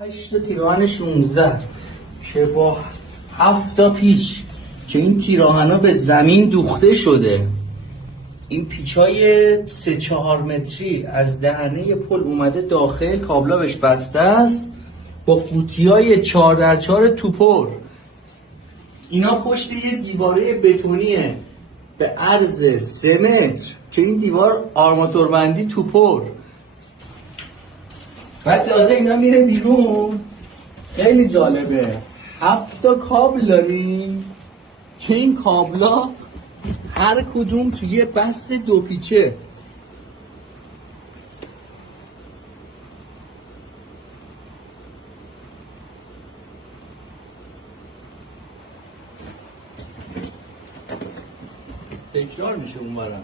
8 تیراهن 16 که با 7 تا پیچ که این تیراهنا به زمین دوخته شده. این پیچای 3-4 متری از دهنه پل اومده داخل، کابلا بهش بسته است با قوطیای 4x4 توپر. اینا پشت یه دیواره بتونیه به عرض 3 متر که این دیوار آرماتوربندی توپر. بعد تازه اینا میره بیرون. خیلی جالبه، 7 تا کابل داریم که این کابلا هر کدوم توی یه بست 2 پیچه. تکرار میشه اون برم.